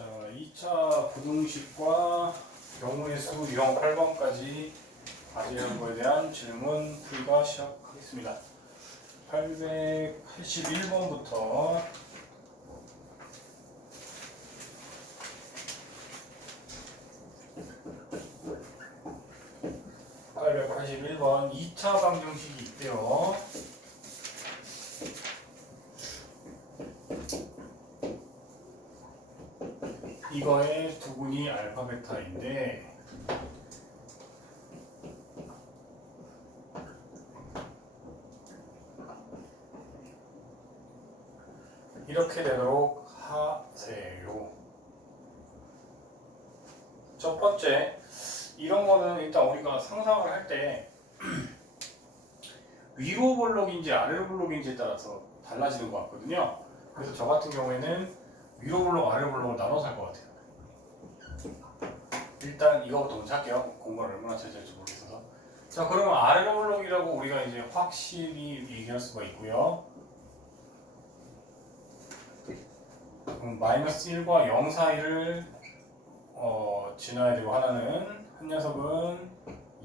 자, 2차 부등식과 경우의 수 유형 8번까지 과제한 거에 대한 질문 풀이가 시작하겠습니다. 881번부터 881번 2차 방정식이 있대요. 이거의 두분이 알파 베타인데 이렇게 되도록 하세요. 첫 번째, 이런 거는 일단 우리가 상상을 할 때 위로 볼록인지 아래로 볼록인지에 따라서 달라지는 것 같거든요. 그래서 저 같은 경우에는 위로 볼록, 아래로 볼록을 나눠서 할 것 같아요. 일단 이거부터 먼저 할게요. 공부를 얼마나 잘 될지 모르겠어서. 자, 그러면 아래로 볼록이라고 우리가 이제 확실히 얘기할 수가 있고요. 마이너스 1과 0 사이를 지나야 되고 한 녀석은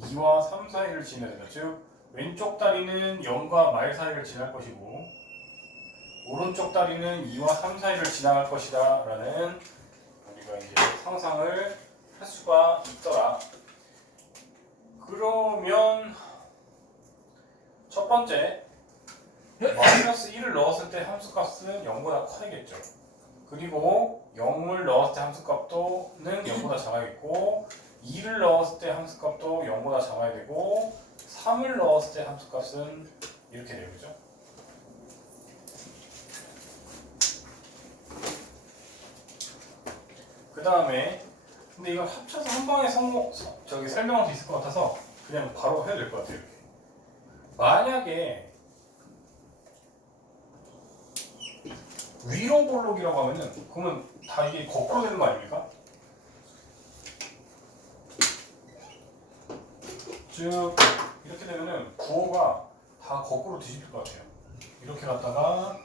2와 3 사이를 지나야 된다. 즉 왼쪽 다리는 0과 마일 사이를 지날 것이고 오른쪽 다리는 2와 3 사이를 지나갈 것이다 라는 우리가 이제 상상을 할 수가 있더라. 그러면 첫 번째 마이너스 1을 넣었을 때 함수값은 0보다 커야겠죠. 그리고 0을 넣었을 때 함수값도는 0보다 작아야겠고 2를 넣었을 때 함수값도 0보다 작아야 되고 3을 넣었을 때 함수값은 이렇게 돼요. 그죠? 그 다음에 근데 이걸 합쳐서 한 방에 설명할 수 있을 것 같아서 그냥 바로 해야 될 것 같아요. 이렇게. 만약에 위로 볼록이라고 하면은 그러면 다 이게 거꾸로 되는 거 아닙니까? 즉 이렇게 되면은 부호가 다 거꾸로 뒤집힐 것 같아요. 이렇게 갔다가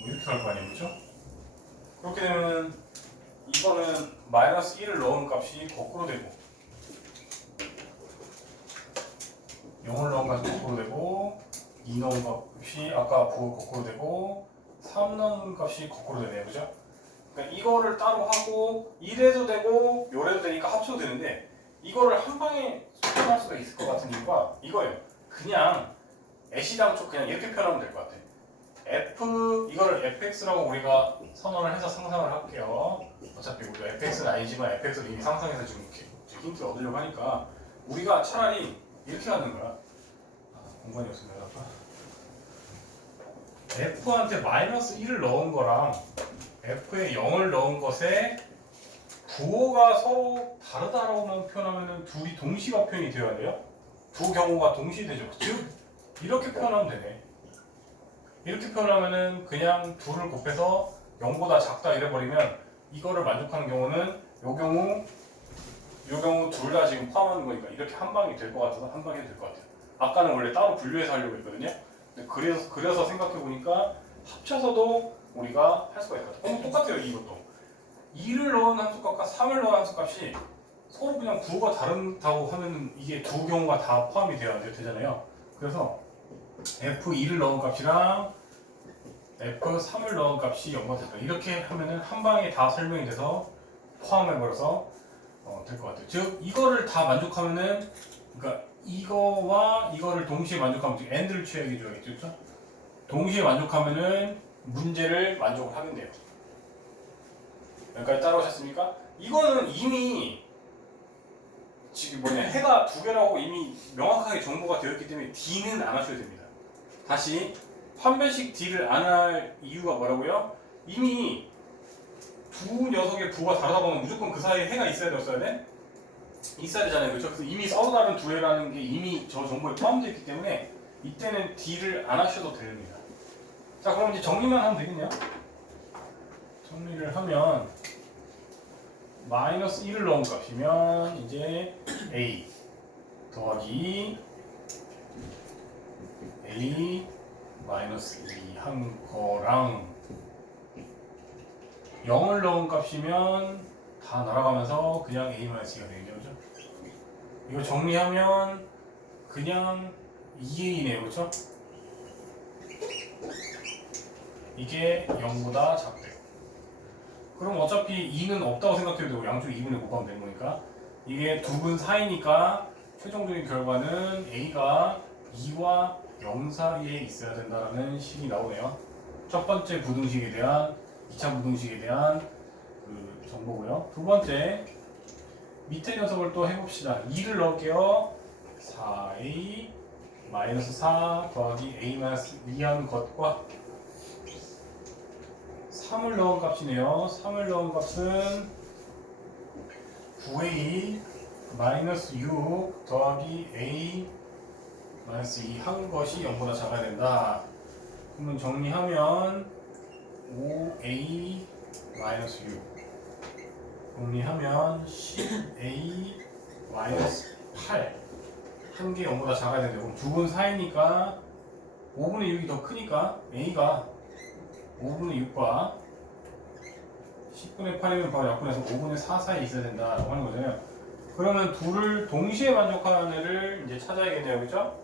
뭐 이렇게 갈 거 아니에요, 그렇죠? 그렇게 되면은 이거는 마이너스 1을 넣은 값이 거꾸로 되고 0을 넣은 값이 거꾸로 되고 2 넣은 값이 아까 부호 거꾸로 되고 3 넣은 값이 거꾸로 되네요, 그죠? 그러니까 이거를 따로 하고 이래도 되고 요래도 되니까 합쳐도 되는데 이거를 한 방에 표현할 수가 있을 것 같은 이유가 이거예요. 그냥 애시당초 그냥 이렇게 표현하면 될 것 같아요. 이거를 fx라고 우리가 선언을 해서 상상을 할게요. 어차피 우리가 fx는 아니지만 fx를 이미 상상해서 지금 이렇게 힌트를 얻으려고 하니까 우리가 차라리 이렇게 하는 거야. 공간이 없습니다. f한테 마이너스 1을 넣은 거랑 f에 0을 넣은 것에 부호가 서로 다르다라고만 표현하면 둘이 동시가 표현이 되어야 돼요. 두 경우가 동시에 되죠. 즉 이렇게 표현하면 되네. 이렇게 표현하면은 그냥 둘을 곱해서 0보다 작다 이래버리면 이거를 만족하는 경우는 요 경우 둘 다 지금 포함하는 거니까 이렇게 한 방이 될 것 같아서 한 방이 될 것 같아요. 아까는 원래 따로 분류해서 하려고 했거든요. 근데 그래서 생각해 보니까 합쳐서도 우리가 할 수가 있을 것 같아요. 똑같아요. 이것도 2를 넣은 함수값과 3을 넣은 함수값이 서로 그냥 부호가 다르다고 하면 이게 두 경우가 다 포함이 되어야 되잖아요. 그래서 f2를 넣은 값이랑 f3을 넣은 값이 0보다 작다. 이렇게 하면은 한 방에 다 설명이 돼서 포함해버려서 될 것 같아요. 즉 이거를 다 만족하면은 그러니까 이거와 이거를 동시에 만족하면 즉 AND를 취하게 줘야겠죠, 그렇죠? 동시에 만족하면은 문제를 만족을 하겠네요. 여기까지 따라오셨습니까? 이거는 이미 지금 해가 두 개라고 이미 명확하게 정보가 되었기 때문에 D는 안 하셔도 됩니다. 다시 판별식 D를 안 할 이유가 뭐라고요? 이미 두 녀석의 부호가 다르다 보면 무조건 그 사이에 해가 있어야 돼, 없어야 돼? 있어야 되잖아요, 그렇죠? 그래서 이미 서로 다른 두 해라는 게 이미 저 정보에 포함되어 있기 때문에 이때는 D를 안 하셔도 됩니다. 자, 그럼 이제 정리만 하면 되겠네요. 정리를 하면 마이너스 1을 넣은 값이면 이제 A 더하기 A 마이너스 2 한 거랑 0을 넣은 값이면 다 날아가면서 그냥 A-2가 되겠죠. 그죠? 이거 정리하면 그냥 2A네요. 그렇죠? 이게 0보다 작대요. 그럼 어차피 2는 없다고 생각해도 되고 양쪽 2분의 곱하면 되는 거니까 이게 두 분 사이니까 최종적인 결과는 A가 2와 0 사이에 있어야 된다라는 식이 나오네요. 첫 번째 부등식에 대한 2차 부등식에 대한 그 정보고요. 두 번째 밑에 녀석을 또 해봅시다. 2를 넣을게요. 4A 마이너스 4 더하기 A 마이너스 2한 것과 3을 넣은 값이네요. 3을 넣은 값은 9A 마이너스 6 더하기 A 마이너스 2 한 것이 0보다 작아야 된다. 그러면 정리하면 5A 마이너스 6 정리하면 10A 마이너스 8 한 개 0보다 작아야 된다. 그럼 두 분 사이니까 5분의 6이 더 크니까 A가 5분의 6과 10분의 8이면 바로 약분해서 5분의 4 사이에 있어야 된다라고 하는 거잖아요. 그러면 둘을 동시에 만족하는 애를 이제 찾아야겠네요. 그죠?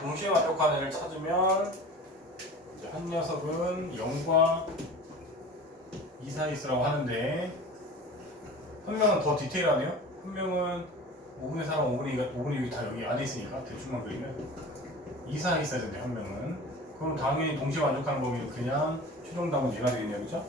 동시에 만족하는 애를 찾으면 이제 한 녀석은 0과 2 사이에 있으라고 하는데 한 명은 더 디테일하네요. 한 명은 5분의 4랑 5분의 6이 다 여기 안에 있으니까 대충만 그리면 2 사이에 있어야 된대요. 한 명은. 그럼 당연히 동시에 만족하는 범위는 그냥 최종답은 얘가 되겠네요. 그죠?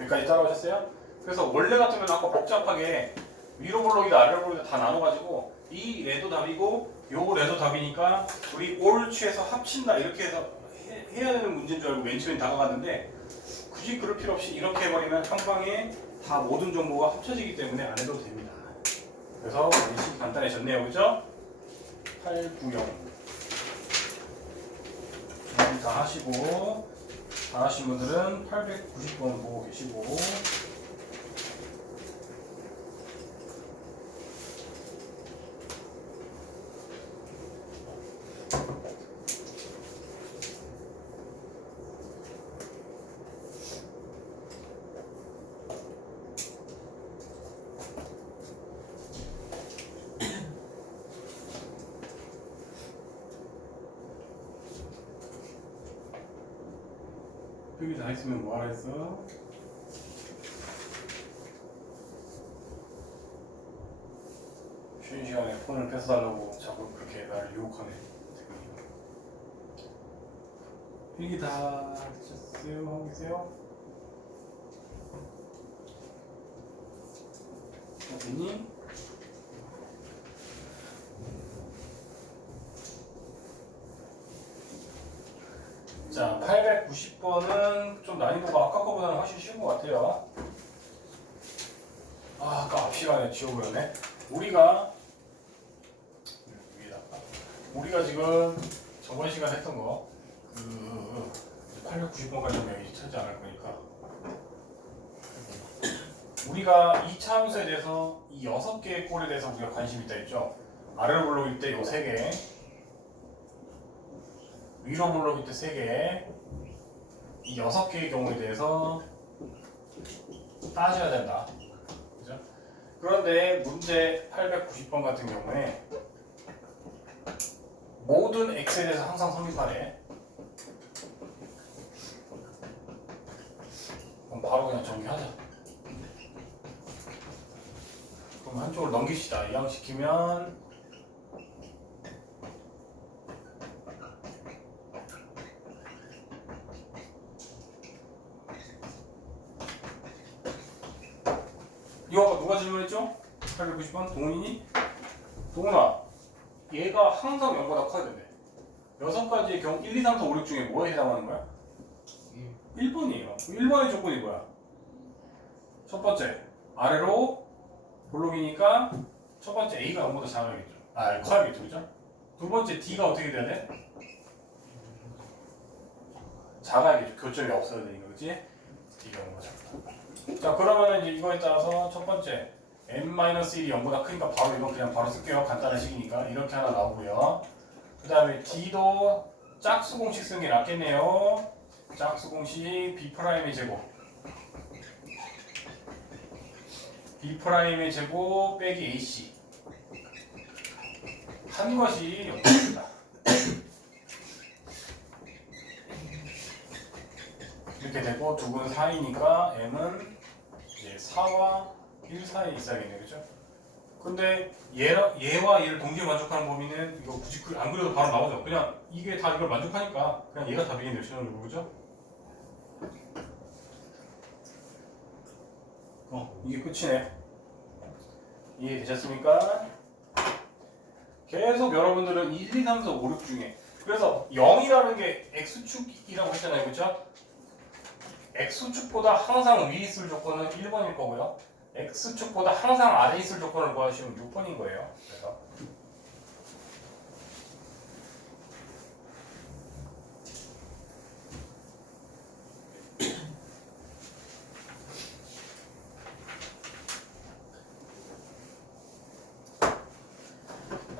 여기까지 따라오셨어요? 그래서 원래 같으면 아까 복잡하게 위로 블록이다 아래로 블록이다 다 나눠가지고 이 레도 답이고 요 레도 답이니까 우리 옳지에서 합친다 이렇게 해서 해야 되는 문제인 줄 알고 맨 처음에 다가갔는데 굳이 그럴 필요 없이 이렇게 해버리면 한 방에 다 모든 정보가 합쳐지기 때문에 안 해도 됩니다. 그래서 인식이 간단해졌네요. 그죠? 8, 9, 0 준비 다 하시고 다 하신 분들은 890번 보고 계시고 여기 다 있으면 뭐하라 했어? 쉬는 시간에 폰을 뺏어달라고 자꾸 그렇게 나를 유혹하네. 필기 다 하셨어요? 하고 계세요? 됐니? 자, 890번은 좀 난이도가 아까 거보다는 훨씬 쉬운 것 같아요. 아까 앞 시간에 지워버렸네. 우리가 지금 저번 시간에 했던 거 890번까지는 여기 찾지 않을 거니까 우리가 이 차함수에 대해서 이 6개의 꼴에 대해서 우리가 관심이 있다 했죠. 아래로 블록일 때 요 3개 위로 블록일 때 3개 이 6개의 경우에 대해서 따져야 된다. 그죠? 그런데 문제 890번 같은 경우에 모든 x에 대해서 항상 성립하래. 그럼 바로 그냥 정리하자. 그럼 한쪽을 넘깁시다. 이항시키면 이거 아까 누가 질문했죠? 890번 동훈이? 동훈아 얘가 항상 0보다 커야 된대. 6가지의 경우 1, 2, 3, 4, 5, 6 중에 뭐에 해당하는 거야? 1번이에요. 1번의 조건이 뭐야? 첫 번째 아래로 블록이니까 첫 번째 A가 0보다 작아야겠죠. 커야겠죠. 그죠? 두 번째 D가 어떻게 돼야 돼? 작아야겠죠. 교점이 없어야 되니까. 그치? D가 0보다 작다. 자 그러면은 이제 이거에 따라서 첫 번째 n-1이 0보다 크니까 바로 이건 그냥 바로 쓸게요. 간단한 식이니까 이렇게 하나 나오고요. 그 다음에 D도 짝수 공식 쓰는 게 낫겠네요. 짝수 공식 B'의 제곱 B'의 제곱 빼기 AC 한 것이 0입니다. 이렇게 되고 두근 4이니까 M은 이제 4와 1 사이에 있어야겠네요. 그죠? 근데 얘와 얘를 동시에 만족하는 범위는 이거 굳이 안 그려도 바로 나오죠. 그냥 이게 다 이걸 만족하니까 그냥 얘가 답이겠네요. 신호는 그죠? 이게 끝이네. 이해되셨습니까? 계속 여러분들은 1, 2, 3, 4, 5, 6 중에 그래서 0이라는 게 X축이라고 했잖아요. 그죠? X축보다 항상 위에 있을 조건은 1번일 거고요. X축보다 항상 아래에 있을 조건을 구하시면 6번인 거예요. 그래서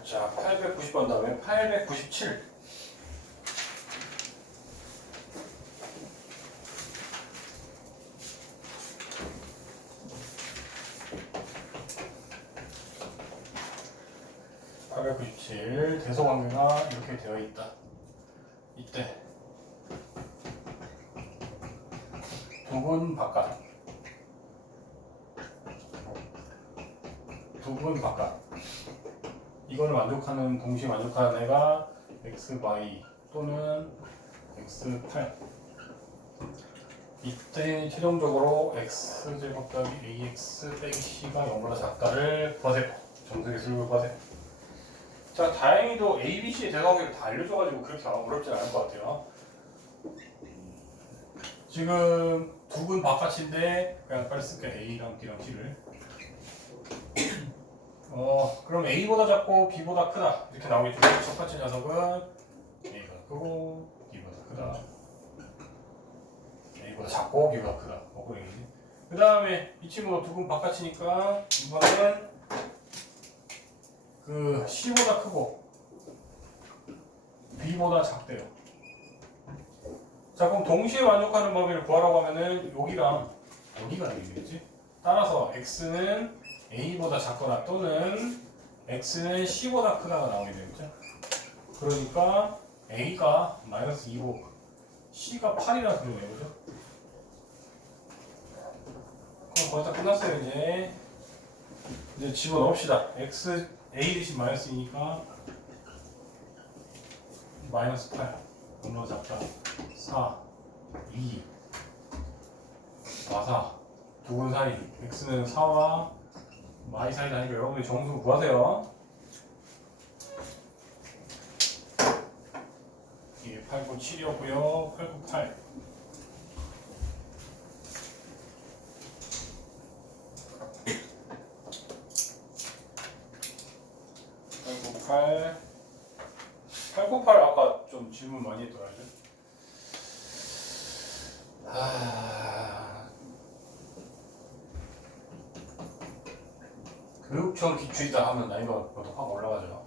자, 890번 다음에 897 897 대소관계가 이렇게 되어 있다. 이때 두분 바깥 이거를 만족하는 동시에 만족하는 애가 xy 또는 x8 이때 최종적으로 x제곱 더하기 ax 빼기 c가 0보다 작다를 구하세요. 정수의 수를 구하세요. 자, 다행히도 A, B, C의 대소관계를 다 알려줘가지고 그렇게 어렵진 않을 것 같아요. 지금 두근 바깥인데 그냥 빨리 쓸게요. A랑 B랑 C를. 그럼 A보다 작고 B보다 크다 이렇게 나오겠죠. 첫 번째 녀석은 A보다 크고 B보다 크다. A보다 작고 B보다 크다. 그러겠지. 그 다음에 이 친구도 두근 바깥이니까 이번에는 그 C보다 크고 B보다 작대요. 자, 그럼 동시에 만족하는 범위를 구하라고 하면은 여기랑 여기가 되겠지. 따라서 X는 A보다 작거나 또는 X는 C보다 크다가 나오게 되겠죠. 그러니까 A가 마이너스 2고 C가 8이라는 소리네요. 그죠? 그럼 거의 다 끝났어요. 이제 집어넣읍시다. X A 대신 마이너스 2니까 마이너스 8 얼마나 작다. 4 2 4 두근 사이 X는 4와 y 사이 다니까 여러분들이 정수 구하세요. 이게 897이었고요. 898 898 898 아까 좀 질문 많이 했더라고요. 교육청 기출이다 하면 난이도가 확 올라가죠.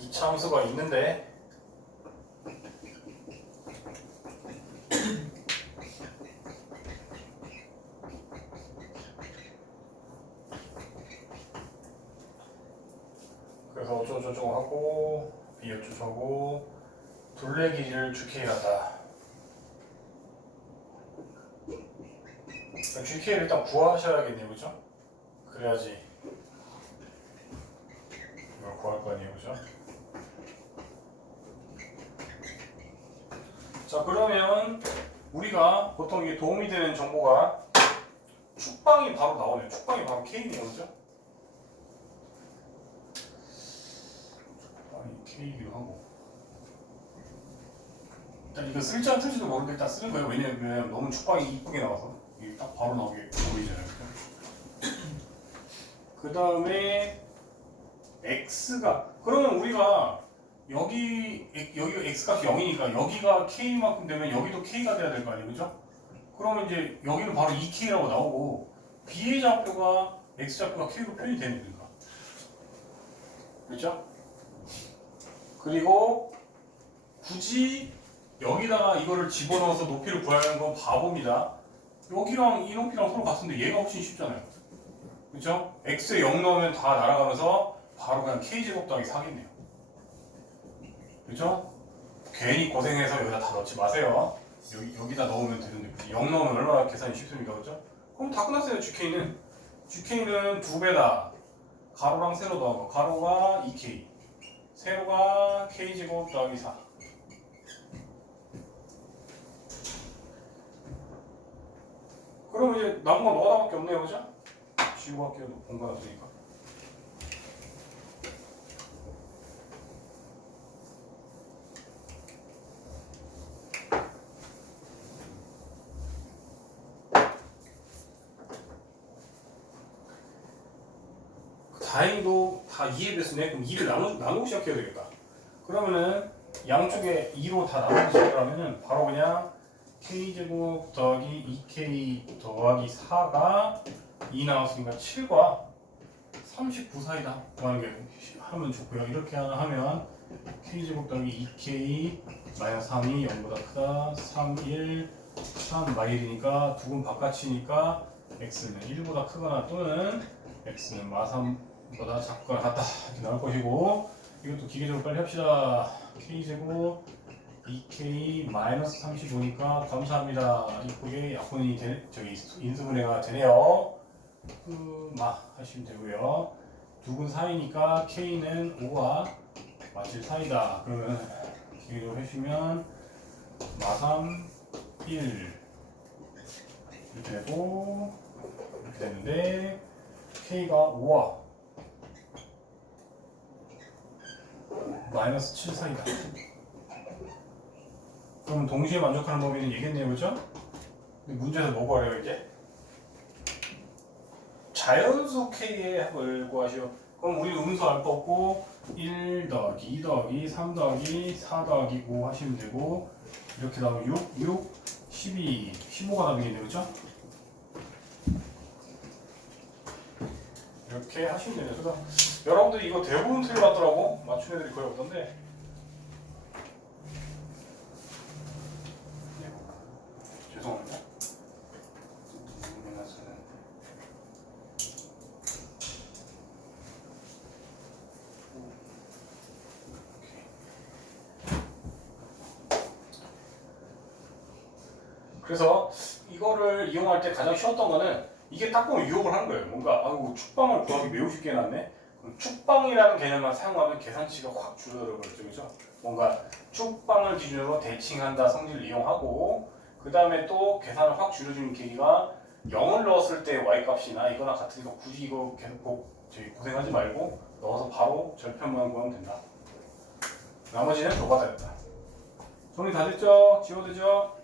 이차 함수가 있는데 그래서 어쩌고저쩌고 하고 B 어쩌고저쩌고 둘레 길이를 GK하다. GK를 일단 구하셔야겠네요. 그죠? 그래야지 이걸 구할 거 아니에요. 그죠? 자, 그러면 우리가 보통 이게 도움이 되는 정보가 축방이 바로 나오네요. 축방이 바로 K네요. 그죠? 축방이 K이기도 하고 일단 이거 쓸지 안 쓸지도 모르는데 일단 쓰는 거예요. 왜냐면 너무 축방이 이쁘게 나와서 이게 딱 바로 나오게 보이잖아요. 그 다음에 x가 그러면 우리가 여기가 x 값이 0이니까 여기가 k만큼 되면 여기도 k가 돼야 될 거 아니에요, 그죠? 그러면 이제 여기는 바로 2k라고 나오고 b의 좌표가 x 좌표가 k로 표현이 되는 거니까, 그렇죠? 그리고 굳이 여기다가 이거를 집어넣어서 높이를 구하는 건 바보입니다. 여기랑 이 높이랑 서로 같은데 얘가 훨씬 쉽잖아요. 그렇죠? x에 0 넣으면 다 날아가면서 바로 그냥 k제곱 더하기 4겠네요. 그렇죠? 괜히 고생해서 여기다 다 넣지 마세요. 여기다 넣으면 되는데 0 넣으면 얼마나 계산이 쉽습니까? 그렇죠? 그럼 다 끝났어요. GK는 2배다. 가로랑 세로 더한 거. 가로가 2K, 세로가 K제곱 더하기 4. 그럼 이제 남은 건 너다밖에 없네요, 그죠? 지우고 할게요. 공간 없으니까. 다행히도 다 2의 배수네. 그럼 2를 나누고 시작해야 되겠다. 그러면은 양쪽에 2로 다 나누기 시작을 하면은 바로 그냥 K제곱 더하기 2K 더하기 4가 2 나왔으니까 7과 39 사이다. 구하는 게 하면 좋고요. 이렇게 하나 하면 K제곱 더하기 2K 마이너스 3이 0보다 크다. 3, 1, 3 마일이니까 두 분 바깥이니까 X는 1보다 크거나 또는 X는 마3보다 작거나 같다. 이렇게 나올 것이고, 이것도 기계적으로 빨리 합시다. K제곱 2K 마이너스 35니까 감사합니다. 이쁘게 약분이 인수분해가 되네요. 마 하시면 되고요. 두근 사이니까 K는 5와 마칠 사이다. 그러면 기계적으로 해주면 마3 1 이렇게 되고 이렇게 되는데 K가 5와 마이너스 7 사이다. 그럼 동시에 만족하는 범위는 얘겠네요, 그죠? 근데 문제에서 뭐 구하래요, 이제? 자연수 K의 합을 구하시오. 그럼 우리 음수 알 거 없고 1 더하기 2 더하기 3 더하기 4 더하기 5 하시면 되고, 이렇게 나오면 6, 12, 15가 나오겠네요, 그죠? 이렇게 하시면 되네요. 그래서 여러분들이 이거 대부분 틀려봤더라고. 맞춘 애들이 거의 없던데. 죄송합니다. 그래서 이거를 이용할 때 가장 쉬웠던 거는 이게 딱 보면 유혹을 하는 거예요. 뭔가 아이고 축방을 구하기 매우 쉽게 해놨네. 그럼 축방이라는 개념만 사용하면 계산치가 확 줄어들어버렸죠, 그죠? 뭔가 축방을 기준으로 대칭한다 성질을 이용하고, 그 다음에 또 계산을 확 줄여주는 계기가 0을 넣었을 때 y값이나 이거나 같으니까 굳이 이거 계속 고생하지 말고 넣어서 바로 절편만 구하면 된다. 나머지는 교과다 됐다. 정리 다 됐죠? 지워되죠?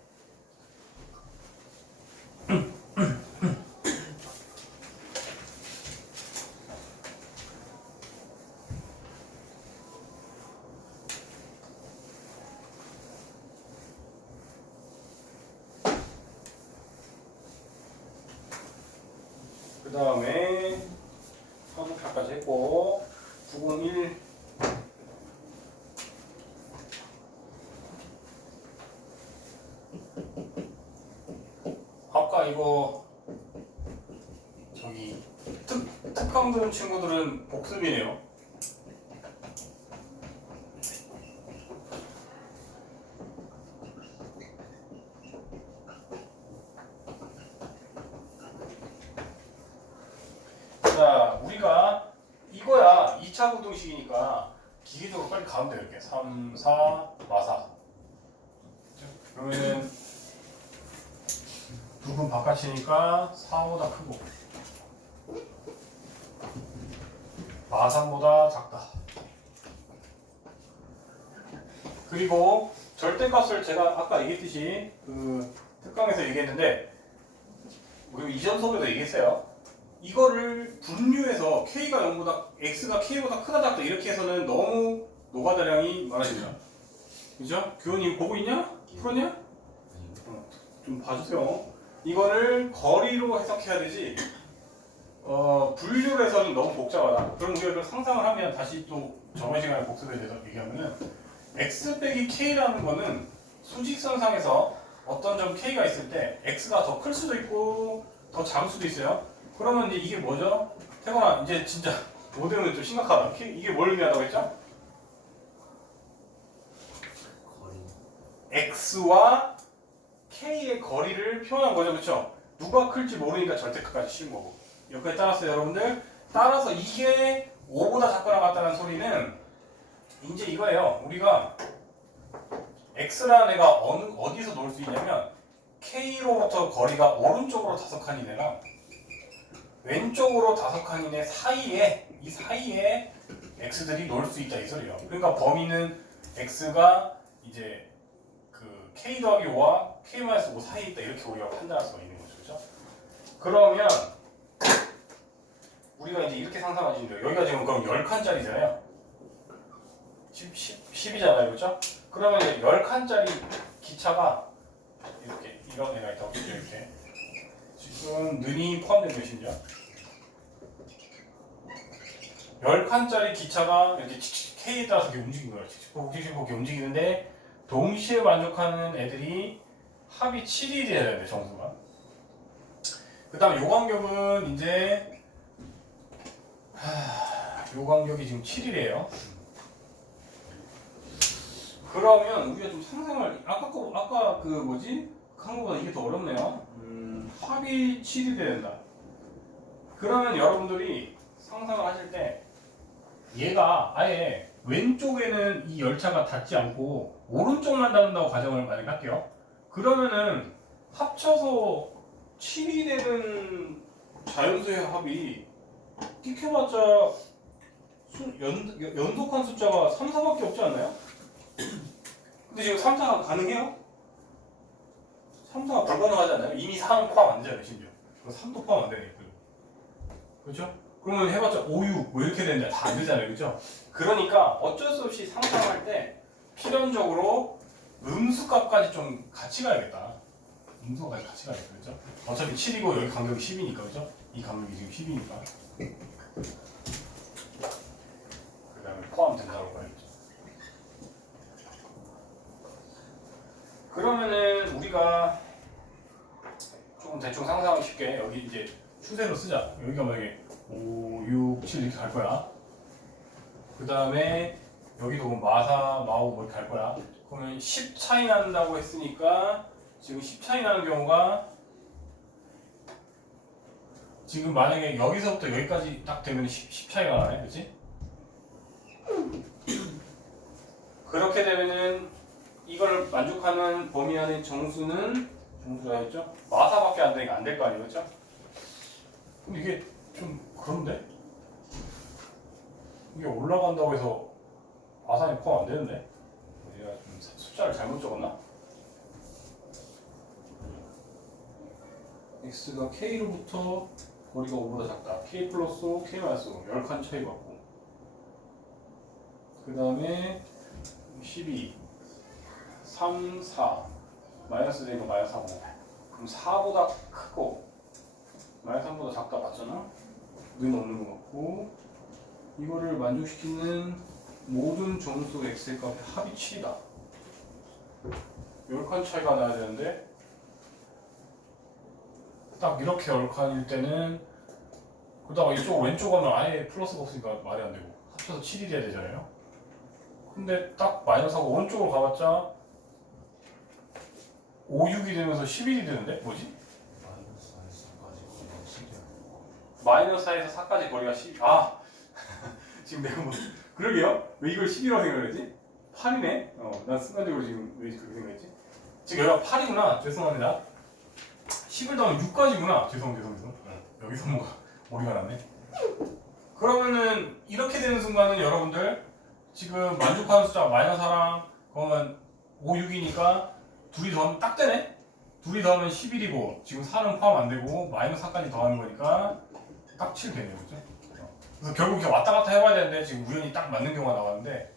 그 다음에 서술표까지 했고 901 아까 이거 저기 특강 들은 친구들은 복습이네요. 자, 우리가 이거야 2차 구동식이니까 기계적으로 빨리 가면 돼요. 이렇게 3, 4, 마4. 그러면은 두 분 바깥이니까 4보다 크고 마3보다 작다. 그리고 절대값을 제가 아까 얘기했듯이 그 특강에서 얘기했는데 그리고 이전 수업에도 얘기했어요. 이거를 분류해서 K가 0보다 X가 K보다 크다 작다 이렇게 해서는 너무 노가다량이 많아집니다. 그죠? 교원님 보고 있냐? 풀었냐? 좀 봐주세요. 이거를 거리로 해석해야 되지 분류를 해서는 너무 복잡하다. 그럼 우리가 이걸 상상을 하면 다시 또 저번 시간에 복습에 대해서 얘기하면은 x 빼기 k라는 거는 수직선상에서 어떤 점 k가 있을 때 x가 더 클 수도 있고 더 작을 수도 있어요. 그러면 이제 이게 뭐죠? 태건아 이제 진짜 모델은 좀 심각하다. 이게 뭘 의미하다고 했죠? x와 k의 거리를 표현한 거죠, 그렇죠? 누가 클지 모르니까 절대값까지 씌운 거고. 여기까지 따랐어요, 여러분들. 따라서 이게 5보다 작거나 같다는 소리는 이제 이거예요. 우리가 x라는 애가 어디서 놓을 수 있냐면 k로부터 거리가 오른쪽으로 5칸 이내랑 왼쪽으로 5칸 이내 사이에 이 사이에 x들이 놓을 수 있다 이 소리예요. 그러니까 범위는 x가 이제 그 k 더하기 5와 k-5 사이에 있다 이렇게 우리가 판단할 수가 있는 거죠, 그렇죠? 그러면 우리가 이제 이렇게 상상하시면 돼요. 여기가 지금 그럼 10칸짜리잖아요. 10이잖아요, 그렇죠? 그러면 이제 10칸짜리 기차가 이렇게 이런 애가 있다고 보죠, 이렇게. 지금 는이 포함된 몇이죠? 10칸짜리 기차가 이렇게 K에 따라서 이렇게 움직이는 거예요. 이렇게 움직이는데 동시에 만족하는 애들이 합이 7이 돼야 되는데 정수가. 그 다음에 요 간격은 이제 요 간격이 지금 7이래요. 그러면 우리가 좀 상상을 아까 그 뭐지? 한 거보다 이게 더 어렵네요. 합이 7이 돼야 된다. 그러면 여러분들이 상상을 하실 때 얘가 아예 왼쪽에는 이 열차가 닿지 않고 오른쪽만 닿는다고 가정을 만약에 할게요. 그러면은 합쳐서 7이 되는 자연수의 합이 끽해봤자 연속한 숫자가 3, 4밖에 없지 않나요? 근데 지금 3, 4가 가능해요? 3, 4가 불가능하지 않나요? 이미 4는 포함 안 되잖아요, 심지어. 3도 포함 안 되니까. 그렇죠? 그러면 해봤자 5, 6 뭐 이렇게 되는데 다 안 되잖아요, 그렇죠? 그러니까 어쩔 수 없이 상상할 때 필연적으로 음수값까지 좀 같이 가야겠다. 음수값까지 같이 가야겠다, 그렇죠? 어차피 7이고 여기 간격이 10이니까, 그렇죠? 이 간격이 지금 10이니까. 그 다음에 포함된다고 봐야겠죠. 그러면은 우리가 조금 대충 상상하기 쉽게 여기 이제 추세로 쓰자. 여기가 만약에 5, 6, 7 이렇게 갈 거야. 그 다음에 여기도 마사, 마오 뭐 이렇게 갈 거야. 그러면 10 차이 난다고 했으니까 지금 10 차이 나는 경우가 지금 만약에 여기서부터 여기까지 딱 되면 10 차이가 나네, 그렇지? 그렇게 되면은 이걸 만족하는 범위 안의 정수가 있죠? 마사밖에 안 되니까 안 될 거 아니에요, 그렇죠? 근데 이게 좀 그런데? 이게 올라간다고 해서 마산이 포함 안 되는데? 내가 좀 숫자를 잘못 적었나? x가 k로부터 거리가 5보다 작다. k 플러스 5, k 마이너스 5 10칸 차이 받고 그 다음에 12 3, 4 마이너스 되니까 마이너스 3, 5 그럼 4보다 크고 마이너스 3보다 작다 맞잖아? 는 없는 것 같고 이거를 만족시키는 모든 정수 x의 값의 합이 7이다. 10칸 차이가 나야 되는데 딱 이렇게 10칸일 때는 그러다가 이쪽 왼쪽 하면 아예 플러스가 없으니까 말이 안 되고 합쳐서 7이 돼야 되잖아요. 근데 딱 마이너스하고 오른쪽으로 가봤자 5, 6이 되면서 11이 되는데? 뭐지? 마이너스 4에서 4까지 거리가 10. 아! 지금 내가 뭐 그러게요? 왜 이걸 10이라고 생각했지? 8이네? 난 순간적으로 지금 왜 그렇게 생각했지? 지금 여기가 8이구나. 죄송합니다. 10을 더하면 6까지구나. 죄송. 여기서 뭔가 머리가 났네. 그러면은 이렇게 되는 순간은 여러분들 지금 만족하는 숫자 마이너스 4랑 그러면 5, 6이니까 둘이 더하면 딱 되네? 둘이 더하면 11이고 지금 4는 포함 안 되고 마이너스 4까지 더하는 거니까 딱 7 되네요. 그죠? 그래서 결국 이렇게 왔다 갔다 해봐야 되는데 지금 우연히 딱 맞는 경우가 나왔는데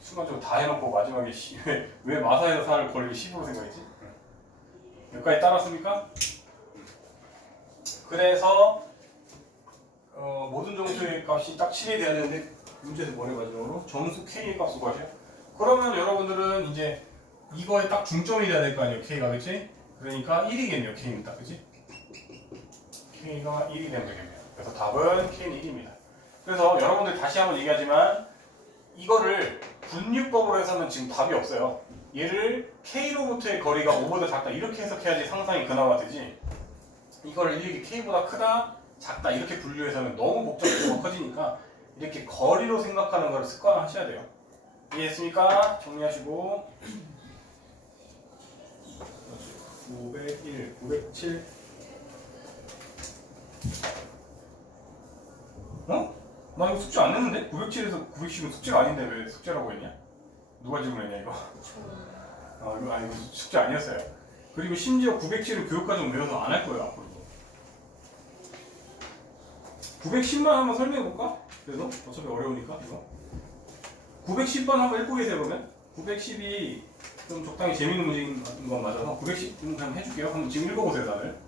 순간적으로 다 해놓고 마지막에 왜 마사에서 4를 거리를 10으로 생각했지? 여기까지 따랐습니까? 그래서 모든 정수의 값이 딱 7이 돼야 되는데 문제에서 뭐래 마지막으로? 정수 K의 값을 구하세요. 그러면 여러분들은 이제 이거에 딱 중점이 돼야 될 거 아니에요, K가. 그치? 그러니까 1이겠네요, K는 딱. 그치? K가 1이 되면 되겠네요. 그래서 답은 K는 1입니다. 그래서 여러분들 다시 한번 얘기하지만 이거를 분류법으로 해서는 지금 답이 없어요. 얘를 K로부터의 거리가 5보다 작다 이렇게 해석해야지 상상이 그나마 되지, 이거를 이렇게 K보다 크다 작다 이렇게 분류해서는 너무 복잡하고 커지니까 이렇게 거리로 생각하는 걸 습관화하셔야 돼요. 이해했습니까? 정리하시고 901, 907 나 이거 숙제 안 했는데? 907에서 910은 숙제가 아닌데 왜 숙제라고 했냐? 누가 질문했냐 이거? 이거 숙제 아니었어요. 그리고 심지어 907은 교육과정 외워서 안 할 거예요 앞으로. 910만 한번 설명해볼까? 그래도 어차피 어려우니까 이거 910번 한번 읽고 계세요. 그러면 910이 좀 적당히 재밌는 문제인 건 맞아서 910 한번 해줄게요. 한번 지금 읽어보세요 다들.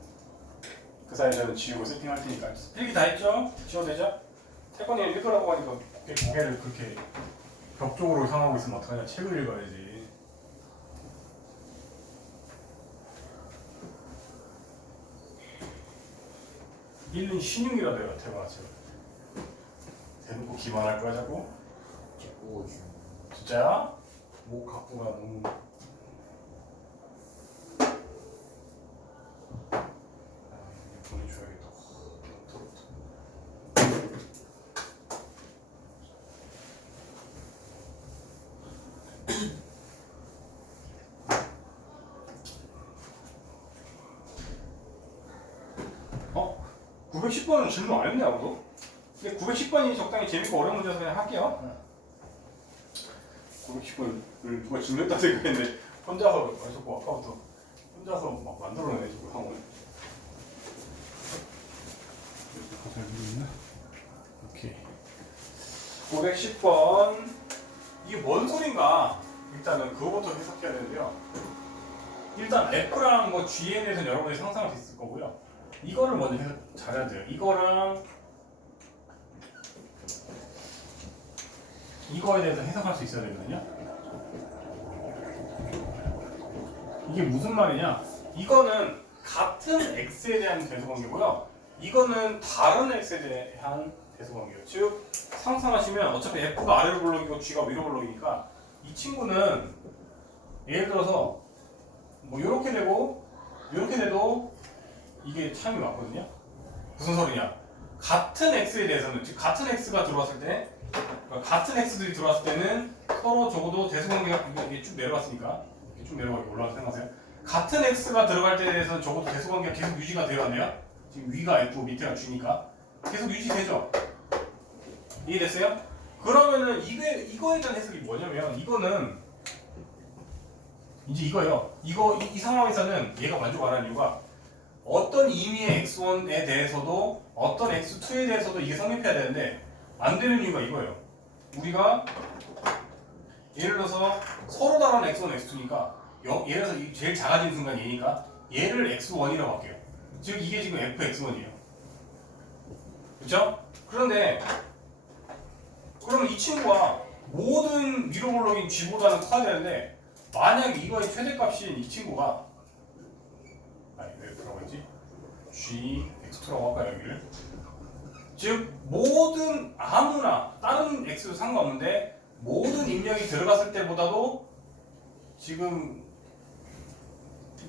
그 사이에 저는 지우고 세팅할 테니까. 필기 다 했죠? 지워도 되죠? 태권이 읽으라고 하니까 고개를 그렇게 벽 쪽으로 향하고 있으면 어떡하냐. 책을 읽어야지. 읽는 신용이라도 해요. 태권아 제발. 대놓고 기만할 거야 자꾸? 찍고 있어. 진짜야? 목 각도가 너무 보내줘야겠다. 어? 910번은 질문 안 했네 아무도? 근데 910번이 적당히 재밌고 어려운 문제여서 그냥 할게요. 910번을 누가 질문했다 생각했는데 혼자서 자꾸 아까부터 혼자서 막 만들어내네 지금 상황을. 잘 모르겠나? 오케이. 910번 이게 뭔 소린가? 일단은 그거부터 해석해야 되는데요. 일단 F랑 뭐 G에 대해서는 여러분이 상상할 수 있을 거고요. 이거를 먼저 해석 잘해야 돼요. 이거랑 이거에 대해서 해석할 수 있어야 되거든요. 이게 무슨 말이냐? 이거는 같은 x에 대한 대소관계고요. 이거는 다른 x에 대한 대소관계예요. 즉 상상하시면 어차피 f가 아래로 블록이고 g가 위로 블록이니까 이 친구는 예를 들어서 뭐 이렇게 되고 이렇게 돼도 이게 참이 맞거든요. 무슨 소리냐? 같은 x에 대해서는 즉 같은 x가 들어왔을 때 같은 x들이 들어왔을 때는 서로 적어도 대소관계가 이게 쭉 내려갔으니까 이렇게 쭉 내려가고 올라가서 생각하세요. 같은 x가 들어갈 때에 대해서는 적어도 대소관계가 계속 유지가 되어야 돼요. 지금 위가 f고 밑에가 g니까 계속 유지되죠. 이해됐어요? 그러면은 이거에 대한 해석이 뭐냐면 이거는 이제 이거예요. 이 상황에서는 얘가 만족 안 하는 이유가 어떤 임의의 x1에 대해서도 어떤 x2에 대해서도 이게 성립해야 되는데 안 되는 이유가 이거예요. 우리가 예를 들어서 서로 다른 x1, x2니까 예를 들어서 제일 작아지는 순간 얘니까 얘를 x1이라고 할게요. 즉 이게 지금 fx1이에요. 그렇죠? 그런데 그러면 이 친구가 모든 위로 블록인 g보다는 커야 되는데 만약에 이거의 최대값인 이 친구가 왜 뭐라고 했지? g x2라고 할까요 여기를? 즉 모든 아무나 다른 x도 상관없는데 모든 입력이 들어갔을 때보다도 지금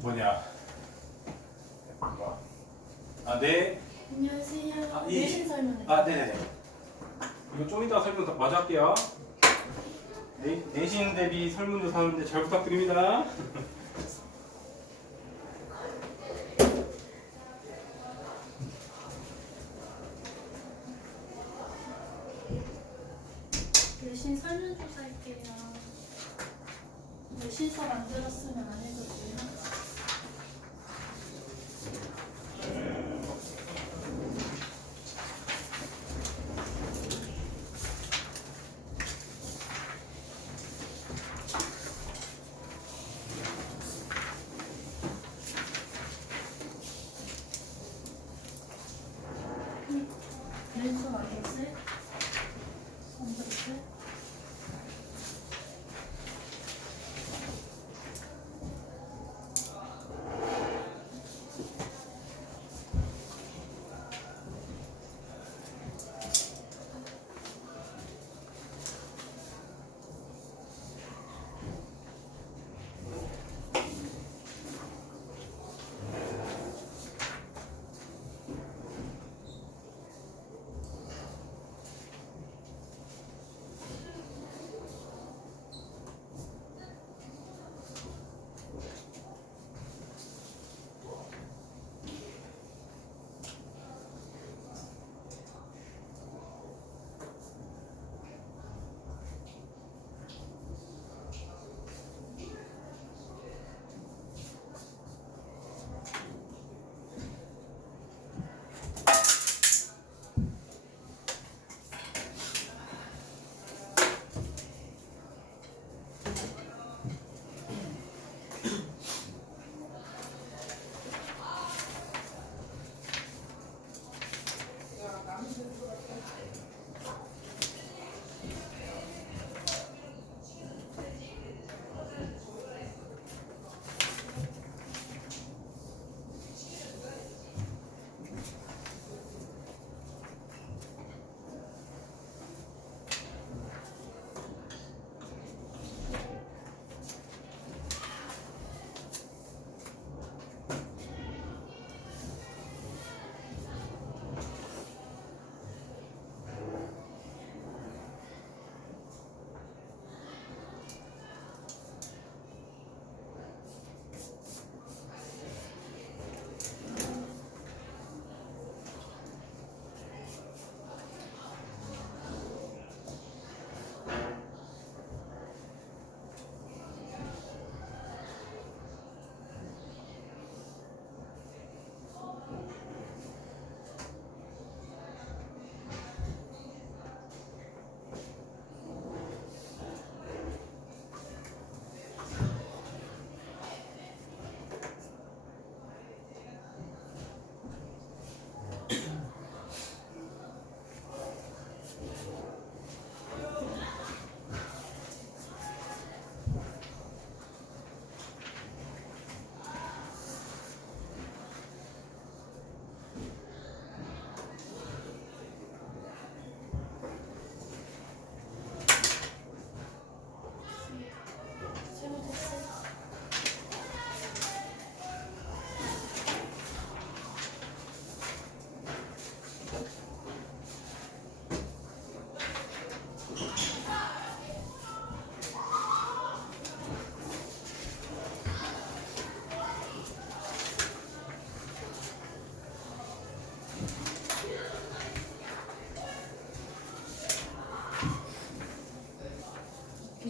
뭐냐 네. 안녕하세요. 이- 내신 설명해. 네네네. 이거 좀 이따 설명 마저 할게요. 내신 대비 설문조사 하는데 잘 부탁드립니다. 내신 설문조사 할게요. 왜 신서 만들었으면 안 해도 돼요? 랜서 마이너스 선브리스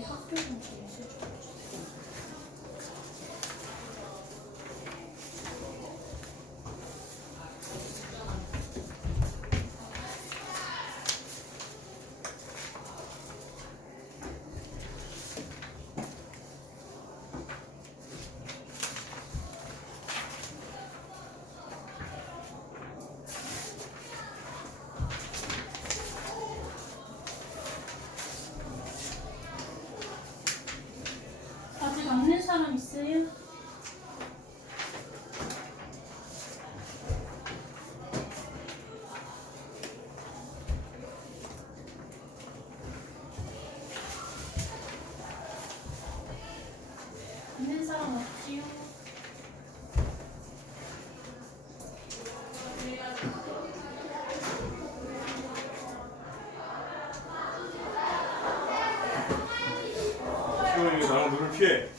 학교 좀 있어줘. 아직 없는 사람 있어요? 있는 사람 없지요? 시원이 나랑 물을 피해.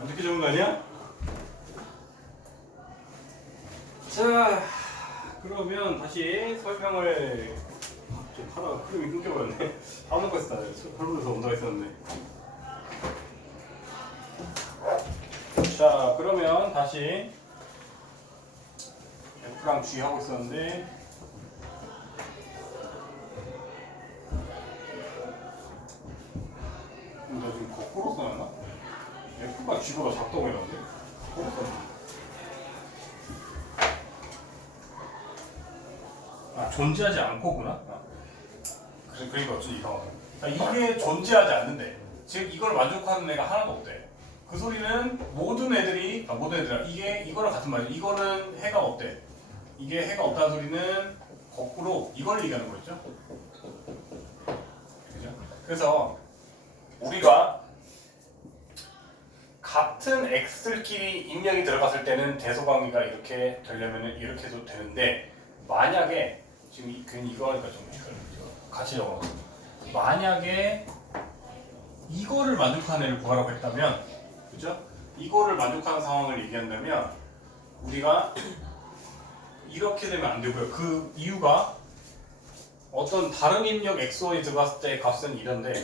안 듣기 좋은 거 아니야? 자, 그러면 다시 설명을 좀 하다가 흐름이 끊겨버렸네. 다 먹고 있어. 설문에서 온다고 했었는데. 자, 그러면 다시 F랑 G 하고 있었는데 나 지금 거꾸로 써놨나? F가 G보다 작다고 해놨는데? 거꾸로 써놨나? 아, 존재하지 않고구나? 아. 그러니까 어쩐지 이상하네. 아, 이게 존재하지 않는데 즉 이걸 만족하는 애가 하나도 없대. 그 소리는 모든 애들이 모든 애들아 이게 이거랑 같은 말이야. 이거는 해가 없대. 이게 해가 없다는 소리는 거꾸로 이걸 얘기하는 거였죠. 그죠? 그래서 우리가 같은 x들끼리 입력이 들어갔을 때는 대소관계가 이렇게 되려면 이렇게 해도 되는데 만약에 지금 괜히 이거 하니까 좀 헷갈려요. 같이 적어놨어. 만약에 이거를 만족하는 애를 구하라고 했다면, 그죠? 이거를 만족하는 상황을 얘기한다면 우리가 이렇게 되면 안 되고요. 그 이유가 어떤 다른 입력 XO에 들어갔을 때 값은 이런데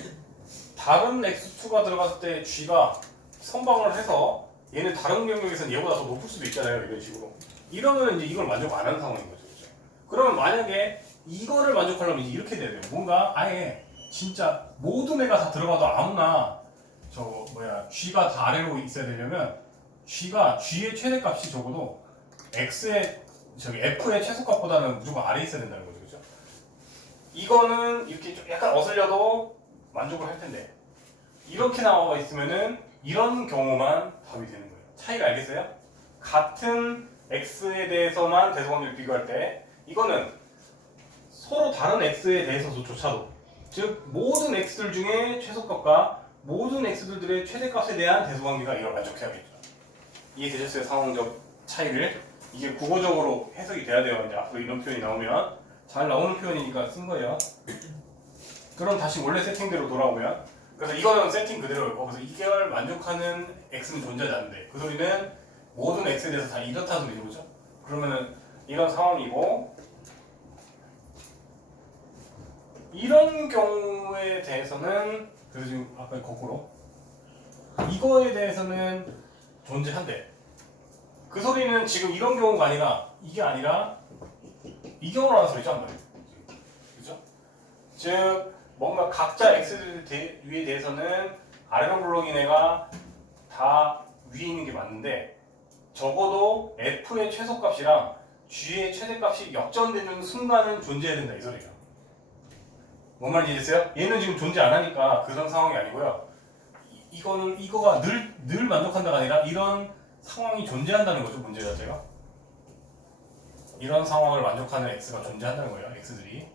다른 X2가 들어갔을 때 G가 선방을 해서 얘는 다른 영역에서는 얘보다 더 높을 수도 있잖아요. 이런 식으로. 이러면 이제 이걸 만족 안 하는 상황인 거죠. 그렇죠? 그러면 만약에 이거를 만족하려면 이제 이렇게 돼야 돼요. 뭔가 아예 진짜 모든 애가 다 들어가도 아무나 G가 다 아래로 있어야 되려면 G가 G의 최대값이 적어도 F의 최소값보다는 무조건 아래에 있어야 된다는 거죠. 그렇죠? 이거는 이렇게 좀 약간 어슬려도 만족을 할 텐데 이렇게 나와 있으면은 이런 경우만 답이 되는 거예요. 차이가 알겠어요? 같은 X에 대해서만 대소관계를 비교할 때 이거는 서로 다른 X에 대해서조차도 즉 모든 X들 중에 최소값과 모든 X들의 최대값에 대한 대소관계가 이걸 만족해야겠죠. 이해되셨어요? 상황적 차이를. 이게 국어적으로 해석이 돼야 돼요. 이제 앞으로 이런 표현이 나오면 잘 나오는 표현이니까 쓴 거예요. 그럼 다시 원래 세팅대로 돌아오면 그래서 이거는 세팅 그대로였고 그래서 이걸 만족하는 X는 존재하지 않는데 그 소리는 모든 X에 대해서 다 이렇다는 소리죠. 그죠? 그러면은 이런 상황이고 이런 경우에 대해서는 그래서 지금 아까 거꾸로 이거에 대해서는 존재한대. 그 소리는 지금 이런 경우가 아니라 이게 아니라 이 경우라는 소리죠. 한 번에. 그죠? 즉 뭔가 각자 X에 대해서는 아래로 블록인 애가 다 위에 있는 게 맞는데 적어도 F의 최소값이랑 G의 최대값이 역전되는 순간은 존재해야 된다 이 소리예요. 뭔 말인지 이해됐어요? 얘는 지금 존재 안 하니까 그런 상황이 아니고요. 이거가 늘 만족한다가 아니라 이런 상황이 존재한다는 거죠. 문제 자체가. 이런 상황을 만족하는 X가 존재한다는 거예요. X들이.